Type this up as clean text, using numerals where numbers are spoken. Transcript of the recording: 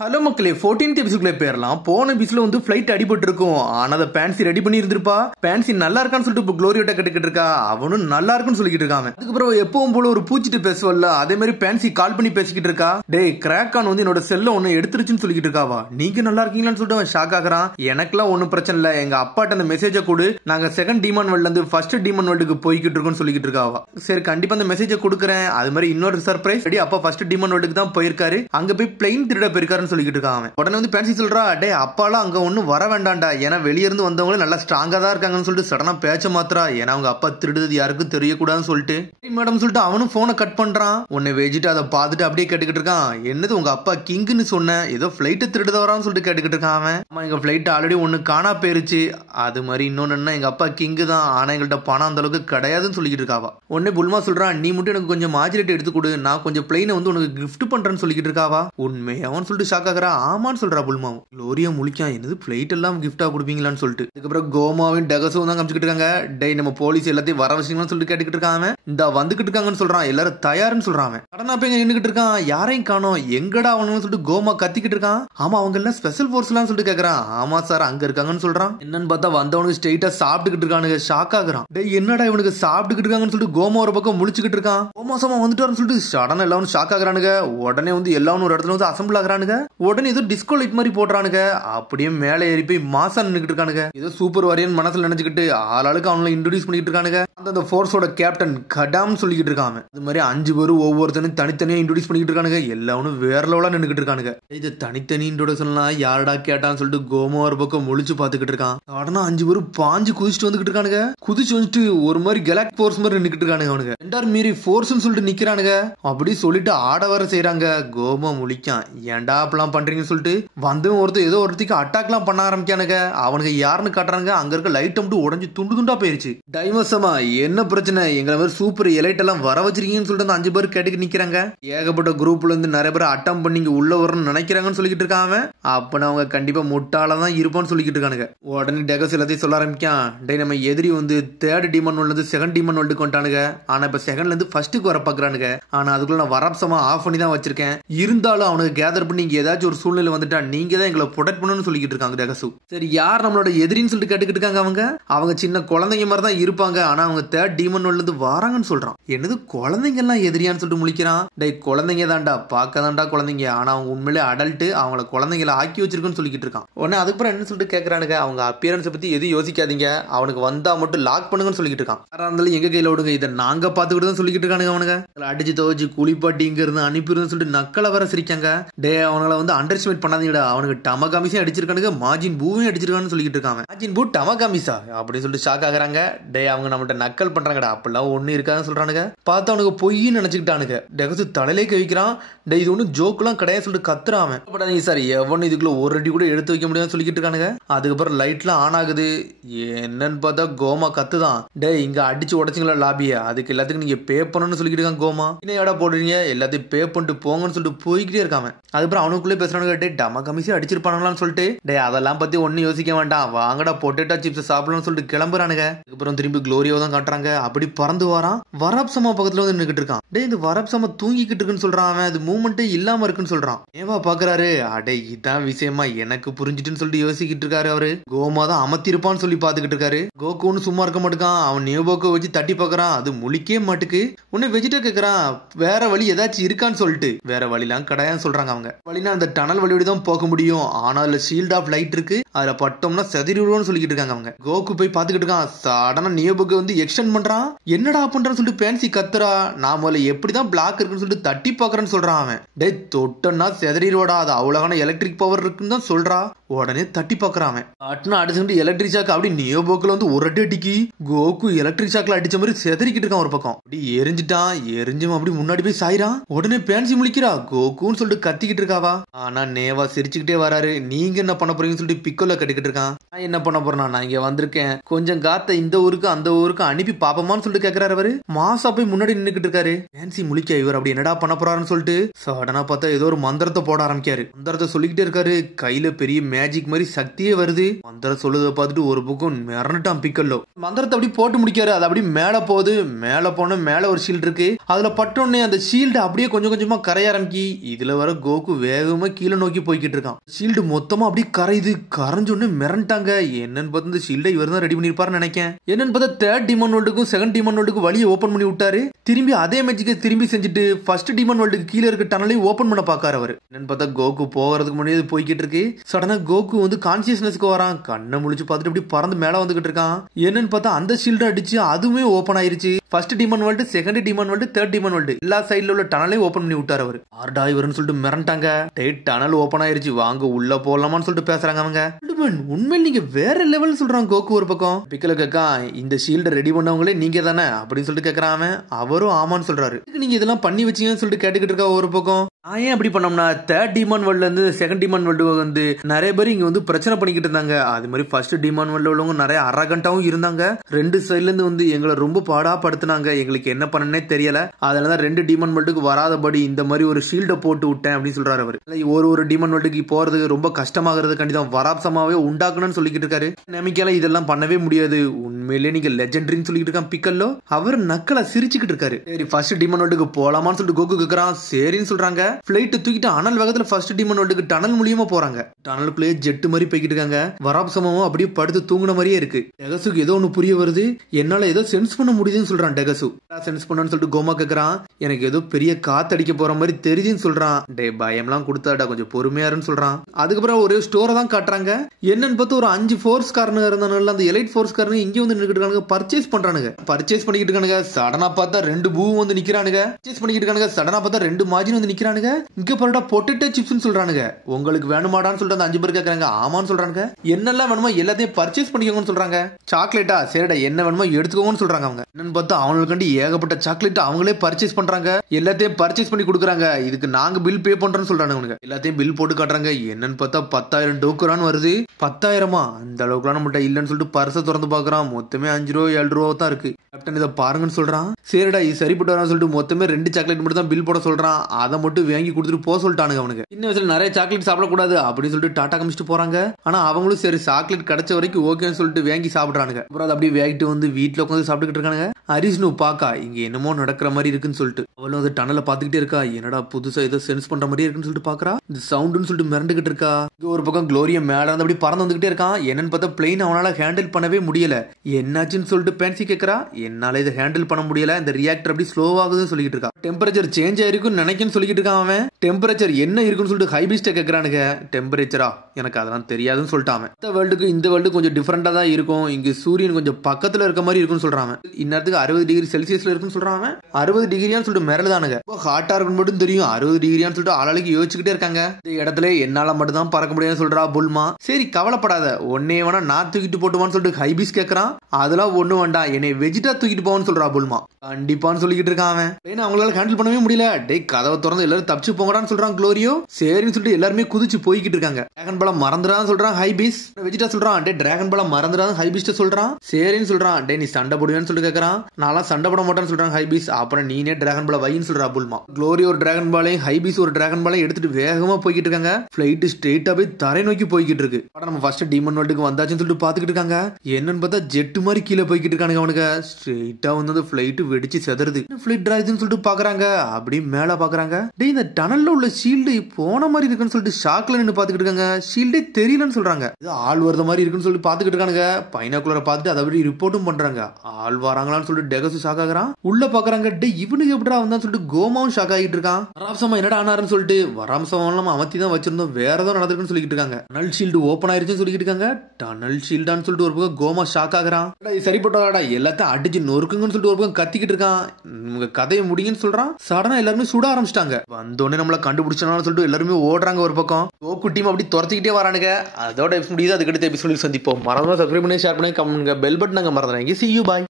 Hello மக்களே 14th எபிசோட்ல போயிடலாம். போன எபிசோட்ல வந்து ஃபிளைட் அடிபட்டு இருக்கும். ஆனா அதை பேன்சி ரெடி பண்ணி இருந்திருப்பா. பேன்சி நல்லா இருக்கான்னு சொல்லிட்டு இப்போ க்ளோரியோட்ட கேட்டுக்கிட்டு இருக்கா. அவனும் நல்லா இருக்குன்னு சொல்லிக்கிட்டு இருக்காங்க. அதுக்கப்புறம் எப்பவும் போல ஒரு பூச்சிட்டு பேசுவல்ல, அதே மாதிரி பேன்சி கால் பண்ணி பேசிக்கிட்டு இருக்கா. டேய் கிராக்கான் வந்து என்னோட செல்ல ஒன்னு எடுத்துருச்சுன்னு சொல்லிக்கிட்டு இருக்காவா. நீங்க நல்லா இருக்கீங்களான்னு சொல்லிட்டு அவன் ஷாக் ஆகுறான். எனக்குலாம் ஒன்னும் பிரச்சனை இல்ல, எங்க அப்பாட்ட அந்த மெசேஜை கொடு, நாங்க செகண்ட் டீமன் வேர்ல்ட்ல இருந்து ஃபர்ஸ்ட் டீமன் வேர்ல்டுக்கு போய்கிட்டு இருக்கோம்னு சொல்லிக்கிட்டு இருக்காவா. சரி கண்டிப்பா அந்த மெசேஜை கொடுக்குறேன். அது மாதிரி இன்னொரு சர்ப்ரைஸ், அப்பா ஃபர்ஸ்ட் டீமன் வேர்ல்டுக்கு தான் போயிருக்காரு, அங்க போய் பிளைன் திருட போயிருக்காருன்னு சொல்லிக்கிட்டு இருக்கான். உடனே வந்து பேன்சி சொல்றா, டே அப்பாலாம் அங்க ஒன்னும் வர வேண்டாம்டா, ஏன்னா வெளிய இருந்து வந்தவங்களும் நல்லா ஸ்ட்ராங்கா தான் இருக்காங்கன்னு சொல்லிட்டு சடனா பேச்ச மாத்திரா. ஏன்னா அவங்க அப்பா திருடுறது யாருக்கும் தெரியக்கூடாதுன்னு சொல்லிட்டு மேடம் சொல்லிட்டு அவனும் போனை கட் பண்றான். உன்னை வெஜிட்டு அதை பார்த்துட்டு அப்படியே கேட்டுக்கிட்டு இருக்கான். என்னது உங்க அப்பா கிங்னு சொன்ன, ஏதோ பிளைட் திருடுத வரான்னு சொல்லிட்டு கேட்டுக்கிட்டு இருக்கான் அவன். ஆமா எங்க பிளைட் ஆல்ரெடி ஒன்னு காணா போயிருச்சு, அது மாதிரி இன்னொன்னு எங்க அப்பா கிங்கு தான், ஆனா எங்கள்கிட்ட பணம் அந்த அளவுக்கு கிடையாதுன்னு சொல்லிக்கிட்டு இருக்காவா. உடனே புல்மா சொல்றான், நீ மட்டும் எனக்கு கொஞ்சம் மாஜிலேட் எடுத்து கொடு, நான் கொஞ்சம் பிளைனை வந்து உனக்கு கிஃப்ட் பண்றேன்னு சொல்லிக்கிட்டு இருக்காவா. உண்மை அவன் சொல்லிட்டு ஷாக் ஆகுறான். ஆமான்னு சொல்றா புல்மாவும். க்ளோரியா முழிக்கான், என்னது பிளைட் எல்லாம் கிஃப்டா கொடுப்பீங்களான்னு சொல்லிட்டு. அதுக்கப்புறம் கோமாவும் டெகஸும் தான் காமிச்சிட்டு இருக்காங்க. டே நம்ம போலீஸ் எல்லாத்தையும் வர வச்சிங்கன்னு சொல்லிட்டு கேட்டுக்கிட்டு இருக்காங்க. இந்த வந்துகிட்டு இருக்காங்கன்னு சொல்றான். எல்லாரும் தயாருன்னு சொல்றாங்க. கடனா போய் நின்னுகிட்டு இருக்கான். யாரையும் காணோம், எங்கடா அவனு சொல்லிட்டு கோமா கத்திக்கிட்டு இருக்கான். ஆமா அவங்க எல்லாம் ஸ்பெஷல் போர்ஸ் எல்லாம் சொல்லிட்டு கேக்குறான். ஆமா சார் அங்க இருக்காங்கன்னு சொல்றான். என்னன்னு பார்த்தா வந்தவனுக்கு ஸ்ட்ரெயிட்டா சாப்பிட்டுக்கிட்டு இருக்கானுங்க. ஷாக் ஆகுறான். டே என்னடா இவனுக்கு சாப்பிட்டுக்கிட்டு இருக்காங்கன்னு சொல்லிட்டு கோமா ஒரு பக்கம் முழிச்சுக்கிட்டு இருக்கான். கோமாசமா வந்துட்டாருன்னு சொல்லிட்டு சடனா எல்லாரும் ஷாக் ஆகுறானுங்க. உடனே வந்து எல்லாரும் ஒரு இடத்துல வந்து அசம்பிள் ஆகுறானுங்க. உடனே ஏதோ டிஸ்கோ லைட் மாதிரி போடுறானுங்க. அப்படியே மேலே ஏறி போய் மாசா நின்னுட்டு இருக்கானுங்க. ஏதோ சூப்பர் வாரியன் மனசுல நினைச்சுக்கிட்டு ஆளாளுக்கு அவங்களை இன்ட்ரோடியூஸ் பண்ணிட்டு இருக்கானுங்க. அந்த போர்ஸோட கேப்டன் கடாம் சொல்லிக்கிட்டு இருக்காங்க. அது மாதிரி 5 பேரும் ஒவ்வொருத்தனையும் தனித்தனியா இன்ட்ரோடியூஸ் பண்ணிட்டு இருக்கானுங்க. எல்லாரும் வேற லெவலா நின்னுட்டு இருக்கானுங்க. இது தனித்தனி இன்ட்ரோடியூஷன்லாம் யாரடா கேட்டான்னு சொல்லிட்டு கோமா ஒரு பக்கம் முழிச்சு பாத்துக்கிட்டு இருக்கான். உடனே 5 பேரும் பாஞ்சு குதிச்சுட்டு வந்துகிட்டு இருக்கானுங்க. குதிச்சு வந்துட்டு ஒரு மாதிரி கெலாக்ட் போர்ஸ் மாதிரி நின்னுட்டு இருக்கானுங்க. அவனுங்க ரெண்டார் மீறி போர்ஸ்னு சொல்லிட்டு நிக்கிறானுங்க. அப்படி சொல்லிட்டு ஆட வர செய்யறாங்க. கோமா முழிக்கான், ஏன்டா அப்பெல்லாம் பண்றீங்கன்னு சொல்லிட்டு வந்து ஒருத்தர் ஏதோ ஒருத்திக்கு அட்டாக்லாம் பண்ண ஆரம்பிக்கானுங்க. அவனுக்கு யாருன்னு காட்டுறாங்க. அங்க இருக்க லைட் மட்டும் உடஞ்சு துண்டு துண்டா போயிருச்சு. டைமஸமா என்ன பிரச்சனை, எங்களை மாதிரி சூப்பர் எலைட் எல்லாம் வர வச்சிருக்கீங்கன்னு சொல்லிட்டு அந்த 5 பேர் கேட்டுக்கு நிக்கிறாங்க. ஏகப்பட்ட குரூப்ல இருந்து நிறைய பேர் அட்டம் பண்ணி இங்க உள்ள வரணும்னு நினைக்கிறாங்கன்னு சொல்லிக்கிட்டு இருக்காங்க. அப்பனா அவங்க கண்டிப்பா முட்டாளதான் இருப்பான்னு சொல்லிக்கிட்டு இருக்கானுங்க. உடனே டெகஸ் எல்லாத்தையும் சொல்ல ஆரம்பிக்கான். டே நம்ம எதிரி வந்து 3rd டீமன் வேர்ல்ட்ல இருந்து 2nd டீமன் வேர்ல்டுக்கு வந்துட்டானுங்க. ஆனா இப்ப 2ண்ட்ல இருந்து 1ஸ்ட்க்கு வர பாக்குறானுங்க. ஆனா அதுக்குள்ள நான் வரப்சமா ஆஃப் பண்ணி தான் வச்சிருக்கேன். இருந்தாலும் அவனுக்கு கேதர் பண்ணி இங்க ஏதாச்சும் ஒரு சூழ்நிலை வந்துட்டா நீங்க தான் எங்களை ப்ரொடெக்ட் பண்ணணும்னு சொல்லிக்கிட்டு இருக்காங்க டெகசு. சரி யார் நம்மளோட எதிரின்னு சொல்லிட்டு கேட்டுக்கிட்டு இருக்காங்க. அவங்க சின்ன குழந்தைங்க மாதிரி தான் இருப்பாங்க. ஆனா அவங்க 3rd டீமன் வேர்ல்ட்ல இருந்து வராங்கன்னு சொல்றான். என்னது குழந்தைங்க எல்லாம் எதிரியான்னு சொல்லிட்டு முழிக்கிறான். டே குழந்தைங்க தான்டா, பார்க்க தான்டா குழந்தைங்க, ஆனா அவங்க உண்மையிலே அடல்ட், அவங்கள குழந்தைங்களை ஆக்கி வச்சிருக்குன்னு சொல்லிக்கிட்டு இருக்கான். உடனே அதுக்கப்புறம் என்ன சொல்லிட்டு கேட்கறானுங்க, அவங்க அப்பியரன்ஸை பத்தி எதுவும் யோசிக்காதீங்க, அவனுக்கு வந்தா மட்டும் லாக் பண்ணுங்கன்னு சொல்லிக்கிட்டு இருக்கான். யாரா இருந்தாலும் எங்க கையில விடுங்க, இதை நாங்க பாத்துக்கிட்டு தான் சொல்லிக்கிட்டு இருக்கானுங்க. அவனுங்க அடிச்சு துவச்சு குளிப்பாட்டி இங்க இருந்து அனுப்பிடுன்னு சொல்லிட்டு நக்கலை வர சிரிக்காங்க. டே அவங்களை வந்து அண்டர் எஸ்டிமேட் பண்ணாதீங்கடா, அவனுக்கு டமகாமிஸும் அடிச்சிருக்கானுங்க, மாஜின் பூவையும் அடிச்சிருக்கான்னு சொல்லிக்கிட்டு இருக்காங்க. மாஜின் பூ டமகாமிஸா அப்படின்னு சொல்லிட்டு ஷாக் ஆகுறாங்க. டே அவங்க நம்மகிட்ட நக்கல் பண்றாங்கடா, அப்பெல்லாம் ஒண்ணு இருக்காதுன்னு சொல்றானுங்க. பார்த்து அவனுக்கு பொய்ன்னு நினைச்சுக்கிட்டானுங்க. டெகசு தலையிலே கவிக்கிறான். டே இது ஒன்னும் ஜோக்கெல்லாம் கிடையாது சொல்லிட்டு கத்துறான். சார் எவனும் இதுக்குள்ள ஒரு அடி கூட எடுத்து வைக்க முடியாதுன்னு சொல்லிக்கிட்டு இருக்கானுங்க. அதுக்கப்புறம் லைட்லாம் ஆன் ஆகுது. என்னன்னு பார்த்தா கோமா கத்துதான். டே இங்க அடிச்சு உடச்சிங்களா லாபியா, அதுக்கு எல்லாத்துக்கும் நீங்க பே பண்ணணும்னு சொல்லிக்கிட்டு இருக்காங்க. கோமா என்ன ஏடா போடுறீங்க, எல்லாத்தையும் பே பண்ணிட்டு போங்கன்னு சொல்லிட்டு போய்கிட்டே இருக்காங்க. அதுக்கப்புறம் அவனுக்குள்ளே பேசுறானுங்க. டே டமகாமிஸி அடிச்சிருப்பானுங்களான்னு சொல்லிட்டு. டே அதெல்லாம் பத்தி ஒன்னும் யோசிக்க வேண்டாம், வாங்கடா பொட்டேட்டோ சிப்ஸ் சாப்பிடணும்னு சொல்லிட்டு கிளம்புறானுங்க. அதுக்கப்புறம் திரும்பி க்ளோரியாவை தான் காட்டுறாங்க. அப்படி பறந்து வரான். வரப்சமா பக்கத்துல வந்து நின்னுக்கிட்டு இருக்கான். டே இந்த வரப்சமா தூங்கிக்கிட்டு இருக்குன்னு சொல்றான். அவன் அது மூவ்மெண்ட்டே இல்லாம இருக்குன்னு சொல்றான். ஏவா பாக்குறாரு. அடே இதான் விஷயமா எனக்கு புரிஞ்சுட்டுன்னு சொல்லிட்டு யோசிக்கிட்டு இருக்காரு. அவரு கோமா தான் அமர்த்திருப்பான்னு சொல்லி பாத்துக்கிட்டு இருக்காரு. கோகுன்னு சும்மா இருக்க மாட்டேக்கான். அவன் நியோபோக்கோ வச்சு தட்டி பாக்குறான். அது முழிக்கவே மாட்டுக்கு. உன்னை வெஜிட்ட கேக்குறான், வேற வழி ஏதாச்சும் இருக்கான்னு சொல்லிட்டு. வேற வழிலாம் கிடையாதுன்னு சொல்றாங்க. அவங்க வழினா அந்த டனல் வழியோட தான் போக முடியும், ஆனா அதுல ஷீல்ட் ஆஃப் லைட் இருக்கு, அதுல பட்டோம்னா செதறிடுவோம்னு சொல்லிக்கிட்டு இருக்காங்க. அவங்க கோகு போய் பாத்துக்கிட்டு இருக்கான். சடனா நியோபோக்கோ வந்து எக்ஸ்டெண்ட் பண்றான். என்னடா பண்றான்னு சொல்லிட்டு பேன்சி கத்துறா. நான் முதல்ல எப்படிதான் பிளாக் இருக்குன்னு சொல்லிட்டு தட்டி பாக்குறேன்னு சொல்றான். அவன் டே தொட்டன்னா செதறிடுவாடா, அது அவ்வளவான எலக்ட்ரிக் பவர் இருக்குன்னு தான் சொல்றா. உடனே தட்டி பாக்குறான். அட்னா அடிச்சுட்டு எலக்ட்ரிக் ஷாக் அப்படி நியோபோக்கில் வந்து ஒரு அடிக்கு கோகு எலக்ட்ரிக் ஷாக்ல அடிச்ச மாதிரி செதறிக்கிட்டு இருக்கான். ஒரு பக்கம் அப்படி எரிஞ்சிட்டான். எரிஞ்சும் அப்படி முன்னாடி போய் சாயிரான். உடனே பேன்சி முழிக்கிறா. கோகுன்னு சொல்லிட்டு கத்திக்கிட்டு இருக்காவா. ஆனா நேவா சிரிச்சுக்கிட்டே வராரு. நீங்க என்ன பண்ண போறீங்கன்னு சொல்லிட்டு பிக்கோல கட்டிக்கிட்டு இருக்கான். நான் என்ன பண்ண போறேன், நான் இங்க வந்திருக்கேன், கொஞ்சம் காத்த இந்த ஊருக்கு அந்த ஊருக்கு அனுப்பி பாப்பமான்னு சொல்லிட்டு கேக்குறாரு. அவரு மாசா போய் முன்னாடி நின்னுக்கிட்டு இருக்காரு. பேன்சி முழிக்க இவர் அப்படி என்னடா பண்ண போறாருன்னு சொல்லிட்டு சடனா பார்த்தா ஏதோ ஒரு மந்திரத்தை போட ஆரம்பிக்காரு. மந்திரத்தை சொல்லிக்கிட்டே இருக்காரு. கையில பெரிய மேஜிக் மாதிரி சக்தியே வருது. மந்திரம் சொல்லுறத பார்த்துட்டு ஒரு பக்கம் மிரண்டுட்டான் பிக்கல்லோ. மந்திரத்தை அப்படி போட்டு முடிக்காரு. அது அப்படி மேல போகுது. மேல போன மேல ஒரு ஷீல்டு இருக்கு. அதுல பட்டோன்னே அந்த ஷீல்டு அப்படியே கொஞ்சம் கொஞ்சமா கரைய ஆரம்பிக்கி. இதுல வர கோகு வேக வேகமா கீழே நோக்கி போய்கிட்டு இருக்கான். ஷீல்டு மொத்தமா அப்படியே கரைஞ்சோன்னு மிரண்டாங்க. என்னன்னு பார்த்து இந்த ஷீல்டை இவர் தான் ரெடி பண்ணிருப்பாருன்னு நினைக்கிறேன். என்னன்னு பார்த்தா தேர்ட் டிமன் வேர்ல்டுக்கும் செகண்ட் டிமன் வேர்ல்டுக்கும் வழியை ஓபன் பண்ணி விட்டாரு. திரும்பி அதே மேஜிக்கை திரும்பி செஞ்சுட்டு ஃபர்ஸ்ட் டிமன் வேர்ல்டுக்கு கீழே இருக்க டனலையும் ஓபன் பண்ண பாக்காரு அவர். என்னன்னு பார்த்தா கோகு போகிறதுக்கு முன்னாடி போய்கிட்டு இருக்கு. சடனா கோகு வந்து கான்சியஸ்னஸ்க்கு வரான். கண்ணை முழிச்சு பார்த்துட்டு இப்படி பறந்து மேல வந்துகிட்டு இருக்கான். என்னன்னு பார்த்தா அந்த ஷீல்டு அடிச்சு அதுவுமே ஓபன் ஆயிருச்சு. First டிமன் world, second டிமன் world, third டிமன் world எல்லா சைடுல உள்ள டனலையும் ஓபன் பண்ணி விட்டாரு அவர். ஆர்டா இவர்னு சொல்லிட்டு மிரண்டாங்க. டனல் ஓபன் ஆயிருச்சு, வாங்க உள்ள போலாமான்னு சொல்லிட்டு பேசுறாங்க அவங்க. உண்மையில் நீங்க வேற லெவல் சொல்றாங்க கோகு ஒரு பக்கம். பிக்கல கேக்கா இந்த ஷீல்டை ரெடி பண்ணவங்களே நீங்க தானே அப்படின்னு சொல்லிட்டு கேக்குறான். அவரும் ஆமான்னு சொல்றாரு. நீங்க இதெல்லாம் பண்ணி வச்சீங்கன்னு சொல்லிட்டு கேட்டுக்கிட்டு இருக்கா ஒரு பக்கம். நான் ஏன் அப்படி பண்ணோம்னா தேர்ட் டிமான் வேர்ல்ட்ல இருந்து செகண்ட் டிமான் வேர்ல்டு வந்து நிறைய பேர் இங்க வந்து பிரச்சனை பண்ணிக்கிட்டு இருந்தாங்க. அது மாதிரி ஃபர்ஸ்ட் டிமான் வேர்ல்டு உள்ளவங்க நிறைய அரகண்டாவும் இருந்தாங்க. ரெண்டு சைட்ல இருந்து வந்து எங்களை ரொம்ப பாடாப்படுத்தினாங்க. எங்களுக்கு என்ன பண்ணனே தெரியல. அதனாலதான் ரெண்டு டிமான் வேர்ல்டுக்கு வராதபடி இந்த மாதிரி ஒரு ஷீல்டை போட்டு விட்டேன் அப்படின்னு சொல்றாரு அவர். ஒரு டிமான் வேர்ல்டுக்கு போறதுக்கு ரொம்ப கஷ்டமாகிறது கண்டிப்பா வராப்சமாவே உண்டாக்கணும்னு சொல்லிக்கிட்டு இருக்காரு. நம்பிக்கையில இதெல்லாம் பண்ணவே முடியாது. உண்மையிலேயே நீங்க லெஜெண்டரின்னு சொல்லிட்டு இருக்கான் பிக்கல்லோ. அவர் நக்கலா சிரிச்சுக்கிட்டு இருக்காரு. சரி ஃபர்ஸ்ட் டிமான் வேர்ல்டுக்கு போலாமான்னு சொல்லிட்டு கோகு கேக்குறான். சரின்னு சொல்றாங்க. பிளைட் தூக்கிட்டு அனல் வேகத்துல ஃபர்ஸ்ட் டிமன் வேர்ல்டுக்கு டனல் மூலியமா போறாங்க. டனலுக்குள்ளே ஜெட் மாதிரி போய்கிட்டு இருக்காங்க. வராப்சமாவும் அப்படியே படுத்து தூங்குன மாதிரியே இருக்கு. டெகசுக்கு ஏதோ ஒண்ணு புரிய வருது. என்னால ஏதோ சென்ஸ் பண்ண முடியுதுன்னு சொல்றான் டெகசு. சென்ஸ் பண்ணு சொல்லிட்டு கோமா கேக்குறான். எனக்கு ஏதோ பெரிய காத்து அடிக்க போற மாதிரி தெரியுதுன்னு சொல்றான். டே பயம்லாம் கொடுத்தாடா கொஞ்சம் பொறுமையாருன்னு சொல்றான். அதுக்கப்புறம் ஒரு ஸ்டோரை தான் காட்டுறாங்க. என்னன்னு பார்த்து ஒரு 5 ஃபோர்ஸ் காரனுங்க இருந்தானுங்க. அந்த எலைட் ஃபோர்ஸ் காரனுங்க இங்க வந்து நின்னுட்டு இருக்கானுங்க. பர்ச்சேஸ் பண்றானுங்க. பர்ச்சேஸ் பண்ணிக்கிட்டு இருக்கானுங்க. சடனா பார்த்தா 2 பூ வந்து நிக்கிறானுங்க. பர்ச்சேஸ் பண்ணிக்கிட்டு இருக்கானுங்க. சடனா பார்த்தா 2 மாஜின் வந்து நிக்கிறானுங்க. இங்க பாருடா பொட்டேட்டோ சிப்ஸ்னு சொல்றானுங்க. உங்களுக்கு வேணுமாடான்னு சொல்லிட்டு அந்த 5 பேர் கேக்குறாங்க. ஆமான்னு சொல்றாங்க. என்னெல்லாம் வேணுமோ எல்லாத்தையும் பர்ச்சேஸ் பண்ணிக்கோங்கன்னு சொல்றாங்க. சாக்லேட்டா சரிடா என்ன வேணுமோ எடுத்துக்கோங்கன்னு சொல்றாங்க அவங்க. என்னன்னு பார்த்தா அவங்களுக்கு ஏகப்பட்ட சாக்லேட் அவங்களே பர்ச்சேஸ் பண்றாங்க. எல்லாத்தையும் பர்ச்சேஸ் பண்ணி கொடுக்குறாங்க. இதுக்கு நாங்க பில் பே பண்றோம்னு சொல்றாங்க. எல்லாத்தையும் பில் போட்டு காட்டுறாங்க. என்னன்னு பார்த்தா 10,000 டோக்கரான்னு வருது. 10,000மா அந்த அளவுக்குலாம் நம்மகிட்ட இல்லன்னு சொல்லிட்டு பர்ஸை திறந்து பாக்குறான். மொத்தமே 5 ரூபா 7 ரூபா தான் இருக்கு. கேப்டன் இதை பாருங்கன்னு சொல்றான். சரிடா இது சரிப்பட்டு வரான்னு சொல்லிட்டு மொத்தமே 2 சாக்லேட் மட்டும் தான் பில் போட சொல்றான். அதை மட்டும் வாங்கி கொடுத்துட்டு போக சொல்லிட்டானுங்க அவனுக்கு. சின்ன வயசுல நிறைய சாக்லேட் சாப்பிடக்கூடாது அப்படின்னு சொல்லிட்டு டாடா கமிச்சிட்டு போறாங்க. ஆனா அவங்களும் சரி சாக்லேட் கிடைச்ச வரைக்கும் ஓகேன்னு சொல்லிட்டு வாங்கி சாப்பிடுறானுங்க. அப்புறம் அதை அப்படியே வாங்கிட்டு வந்து வீட்டுல உட்காந்து சாப்பிட்டுக்கிட்டு இருக்கானுங்க. ஹரிஷ்ணு பாக்கா இங்க என்னமோ நடக்கிற மாதிரி இருக்குன்னு சொல்லிட்டு அவளும் அந்த டனலை பாத்துக்கிட்டே இருக்கா. என்னடா புதுசா ஏதோ சென்ஸ் பண்ற மாதிரி இருக்குன்னு சொல்லிட்டு பாக்குறா. இந்த சவுண்டுன்னு சொல்லிட்டு மிரண்டுகிட்டு இருக்கா. ஒரு பக்கம் குளோரியா மேல இருந்து அப்படி பறந்து வந்துகிட்டே இருக்கான். என்னன்னு பார்த்தா பிளெயின் அவனால ஹேண்டில் பண்ணவே முடியல. என்னாச்சுன்னு சொல்லிட்டு பேன்சி கேக்குறா. என்னால இதை ஹேண்டில் பண்ண முடியல. இந்த ரியாக்டர் அப்படி ஸ்லோ ஆகுதுன்னு சொல்லிட்டு இருக்கா. டெம்பரேச்சர் சேஞ்ச் ஆயிருக்குன்னு நினைக்கன்னு சொல்லிட்டு இருக்கான் அவன். டெம்பரேச்சர் என்ன இருக்குன்னு சொல்லிட்டு ஹைபிஸ்ட கேக்குறானுங்க. டெம்பரேச்சரா எனக்கு அதெல்லாம் தெரியாதுன்னு சொல்லிட்டான். வேர்ல்டுக்கு இந்த வேர்ல்டு கொஞ்சம் டிஃபரெண்டா தான் இருக்கும். இங்க சூரியன் கொஞ்சம் பக்கத்துல இருக்க மாதிரி இருக்குன்னு சொல்றான். இந்நேரத்துக்கு 60 டிகிரி செல்சியஸ்ல இருக்குன்னு சொல்றான். 60 டிகிரியான்னு சொல்லிட்டு மிரளுதானுங்க. ஹாட்டா இருக்குன்னு மட்டும் தெரியும். 60 டிகிரியான்னு சொல்லிட்டு ஆளாளுக்கு யோசிச்சுக்கிட்டே இருக்காங்க. இந்த இடத்துல என்னால மட்டும் தான் பறக்க முடியாதுன்னு சொல்றா புல்மா. சரி கவலைப்படாத உன்னே வேணா நான் தூக்கிட்டு போட்டுவான்னு சொல்லிட்டு ஹைபிஸ் கேக்குறான். அதெல்லாம் ஒண்ணு வேண்டாம் என்னை வெஜிடா தூக்கிட்டு போவான்னு சொல்றா புல்மா. கண்டிப்பான்னு சொல்லிக்கிட்டு இருக்கான். அவங்களால ஹேண்டில் பண்ணவே முடியல. டே கதவை திறந்து எல்லாரும் தப்பிச்சு போங்கடான்னு சொல்றான் குளோரியோ. சரின்னு சொல்லிட்டு எல்லாருமே குதிச்சு போய்கிட்டு இருக்காங்க. டிராகன் பழம் மறந்துடான்னு சொல்றான் ஹைபிஸ். வெஜிடா சொல்றான். டே டிராகன் பழம் மறந்துடான்னு ஹைபிஸ்ட சொல்றான். சரின்னு சொல்றான். டே நீ சண்டை போடுவேன்னு சொல்லிட்டு கேக்குறான். நான் சண்டை போட மாட்டேன்னு சொல்றான் ஹைபிஸ். அப்புறம் நீனே டிராகன் பழம் வைன்னு சொல்றா புல்மா. குளோரியோ ஒரு டிராகன் பாலையும் ஹைபிஸ் ஒரு டிராகன் பாலையும் எடுத்துட்டு வேகமா போய்கிட்டு இருக்காங்க. பிளைட் ஸ்ட்ரெயிட்டா போய் தரை நோக்கி போய்கிட்டு இருக்கு. நம்ம ஃபர்ஸ்ட் டிமன் வேர்ல்டுக்கு வந்தாச்சுன்னு சொல்லிட்டு பாத்துக்கிட்டு இருக்காங்க. என்னன்னு பார்த்தா ஜெட் மாதிரி கீழே போய்கிட்டு இருக்கானுங்க. அவனுக்கு ஸ்ட்ரெயிட்டா வந்து பிளைட் வெடிச்சு செதறுது. பிளைட் டிராய்ஸ்னு சொல்லிட்டு பாக்குறாங்க. அப்படி மேல பாக்குறாங்க. டே இந்த டனல்ல உள்ள ஷீல்டு போன மாதிரி இருக்குன்னு சொல்லிட்டு ஷாக்ல நின்று பாத்துக்கிட்டு இருக்காங்க. ஷீல்டே தெரியலன்னு சொல்றாங்க. இது ஆள் வரத மாதிரி இருக்குன்னு சொல்லிட்டு பாத்துக்கிட்டு இருக்கானுங்க. பைனாக்குலரை பார்த்துட்டு அதை அப்படி ரிப்போர்ட்டும் பண்றாங்க. ஆள் வராங்களான்னு சொல்லிட்டு டெகசு ஷாக் ஆகுறான். உள்ள பாக்குறாங்க. டே இவனுக்கு எப்படா வந்தான்னு சொல்லிட்டு கோமாவும் ஷாக் ஆகிட்டு இருக்கான். வராம்சமா என்னடா ஆனாருன்னு சொல்லிட்டு வராம்சமா அமர்த்தி தான் வச்சிருந்தோம். வேற ஏதோ நடந்திருக்குன்னு சொல்லிட்டு இருக்காங்க. டனல் ஷீல்டு ஓபன் ஆயிருச்சுன்னு சொல்லிட்டு இருக்காங்க. டனல் ஷீல்டான்னு சொல்லிட்டு ஒரு பக்கம் கோமா ஷாக் ஆகுறான். சரிப்பட்டா எல்லாத்தையும் அடிச்சு நொறுக்குங்கன்னு சொல்லிட்டு ஒரு பக்கம் கத்திக்கிட்டு இருக்கான். உங்க கதையை முடியுன்னு சொல்றான். சடனா எல்லாருமே சுட ஆரம்பிச்சிட்டாங்க. வந்தோடனே நம்மள கண்டுபிடிச்சானு சொல்லிட்டு எல்லாருமே ஓடுறாங்க. ஒரு பக்கம் கோகு டீம் அப்படி துரத்திக்கிட்டே வரானுங்க. அதோட முடியுது. அதுக்கடுத்து எபிசோடில் சந்திப்போம். மறந்துமா சப்ஸ்கிரைப் பண்ணி ஷேர் பண்ணி கமெண்ட் பெல் பட்டன் மறந்துடாதீங்க. See you bye.